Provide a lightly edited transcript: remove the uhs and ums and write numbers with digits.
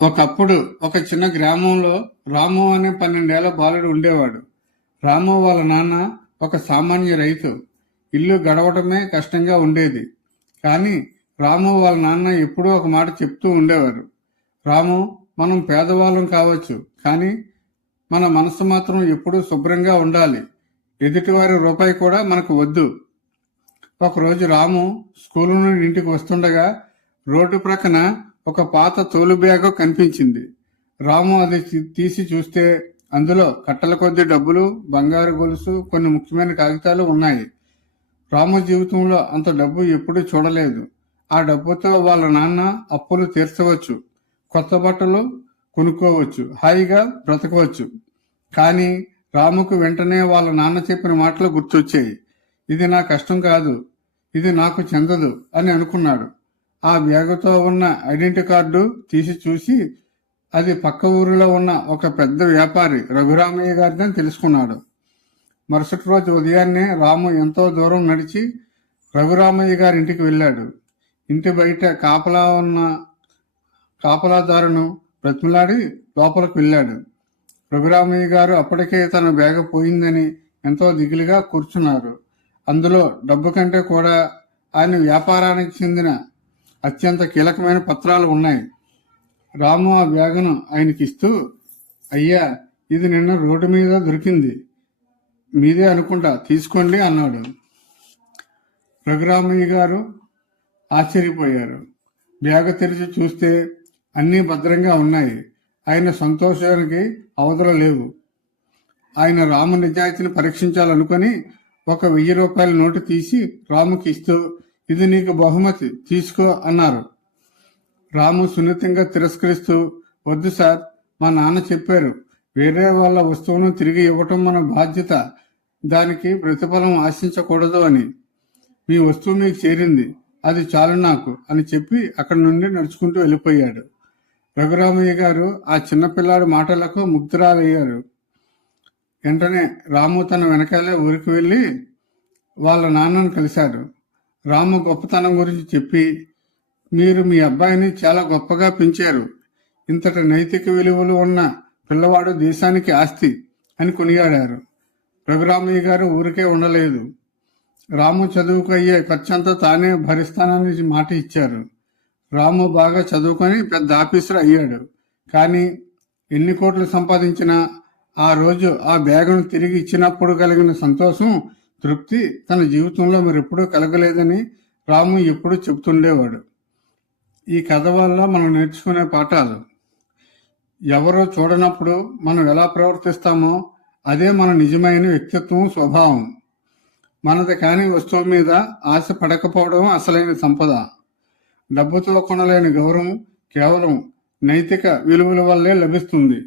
ఒకప్పుడు ఒక చిన్న గ్రామంలో రాము అనే 12 ఏళ్ల బాలుడు ఉండేవాడు. రాము వాళ్ళ నాన్న ఒక సామాన్య రైతు. ఇల్లు గడవటమే కష్టంగా ఉండేది. కానీ రాము వాళ్ళ నాన్న ఎప్పుడూ ఒక మాట చెప్తూ ఉండేవారు. రాము, మనం పేదవాళ్ళం కావచ్చు, కానీ మన మనసు మాత్రం ఎప్పుడూ శుభ్రంగా ఉండాలి. ఎదుటివారి రూపాయి కూడా మనకు వద్దు. ఒకరోజు రాము స్కూలు నుండి ఇంటికి వస్తుండగా రోడ్డు ప్రక్కన ఒక పాత తోలు బ్యాగు కనిపించింది. రాము అది తీసి చూస్తే అందులో కట్టల కొద్ది డబ్బులు, బంగారు గొలుసు, కొన్ని ముఖ్యమైన కాగితాలు ఉన్నాయి. రాము జీవితంలో అంత డబ్బు ఎప్పుడూ చూడలేదు. ఆ డబ్బుతో వాళ్ళ నాన్న అప్పులు తీర్చవచ్చు, కొత్త బట్టలు కొనుక్కోవచ్చు, హాయిగా బ్రతకవచ్చు. కానీ రాముకు వెంటనే వాళ్ళ నాన్న చెప్పిన మాటలు గుర్తొచ్చాయి. ఇది నా కష్టం కాదు, ఇది నాకు చెందదు అని అనుకున్నాడు. ఆ బ్యాగుతో ఉన్న ఐడెంటిటీ కార్డు తీసి చూసి అది పక్క ఊరిలో ఉన్న ఒక పెద్ద వ్యాపారి రఘురామయ్య గారిని తెలుసుకున్నాడు. మరుసటి రోజు ఉదయాన్నే రాము ఎంతో దూరం నడిచి రఘురామయ్య గారి ఇంటికి వెళ్ళాడు. ఇంటి బయట కాపలాదారును బ్రతిమలాడి లోపలికి వెళ్ళాడు. రఘురామయ్య గారు అప్పటికే తన బ్యాగ్ పోయిందని ఎంతో దిగులుగా కూర్చున్నారు. అందులో డబ్బు కంటే కూడా ఆయన వ్యాపారానికి చెందిన అత్యంత కీలకమైన పత్రాలు ఉన్నాయి. రాము ఆ బ్యాగును ఆయనకిస్తూ, అయ్యా, ఇది నిన్న రోడ్డు మీద దొరికింది, మీదే అనుకుంటా, తీసుకోండి అన్నాడు. రఘురామయ్య గారు ఆశ్చర్యపోయారు. బ్యాగు తెరిచి చూస్తే అన్నీ భద్రంగా ఉన్నాయి. ఆయన సంతోషానికి అవధులు లేవు. ఆయన రాము నిజాయితీని పరీక్షించాలనుకుని ఒక 1000 రూపాయల నోటు తీసి రాముకి ఇస్తూ, ఇది నీకు బహుమతి, తీసుకో అన్నారు. రాము సున్నితంగా తిరస్కరిస్తూ, వద్దు సార్, మా నాన్న చెప్పారు, వేరే వాళ్ళ వస్తువును తిరిగి ఇవ్వటం మన బాధ్యత, దానికి ప్రతిఫలం ఆశించకూడదు అని. మీ వస్తువు మీకు చేరింది, అది చాలు నాకు అని చెప్పి అక్కడి నుండి నడుచుకుంటూ వెళ్ళిపోయాడు. రఘురామయ్య గారు ఆ చిన్నపిల్లాడి మాటలకు ముగ్ధురాలయ్యారు. వెంటనే రాము తన వెనకాలే ఊరికి వెళ్ళి వాళ్ళ నాన్నను కలిశారు. రాము గొప్పతనం గురించి చెప్పి, మీరు మీ అబ్బాయిని చాలా గొప్పగా పెంచారు, ఇంతటి నైతిక విలువలు ఉన్న పిల్లవాడు దేశానికి ఆస్తి అని కొనియాడారు. రఘురామయ్య గారు ఊరికే ఉండలేదు. రాము చదువుకు అయ్యే ఖర్చంతా తానే భరిస్తానని మాట ఇచ్చారు. రాము బాగా చదువుకొని పెద్ద ఆఫీసర్ అయ్యాడు. కానీ ఎన్ని కోట్లు సంపాదించినా ఆ రోజు ఆ బ్యాగును తిరిగి ఇచ్చినప్పుడు కలిగిన సంతోషం, తృప్తి తన జీవితంలో మరెప్పుడూ కలగలేదని రాము ఎప్పుడూ చెబుతుండేవాడు. ఈ కథ వల్ల మనం నేర్చుకునే పాఠాలు: ఎవరో చూడనప్పుడు మనం ఎలా ప్రవర్తిస్తామో అదే మన నిజమైన వ్యక్తిత్వం, స్వభావం. మనది కాని వస్తువు మీద ఆశ పడకపోవడం అసలైన సంపద. డబ్బుతో కొనలేని గౌరవం కేవలం నైతిక విలువల వల్లే లభిస్తుంది.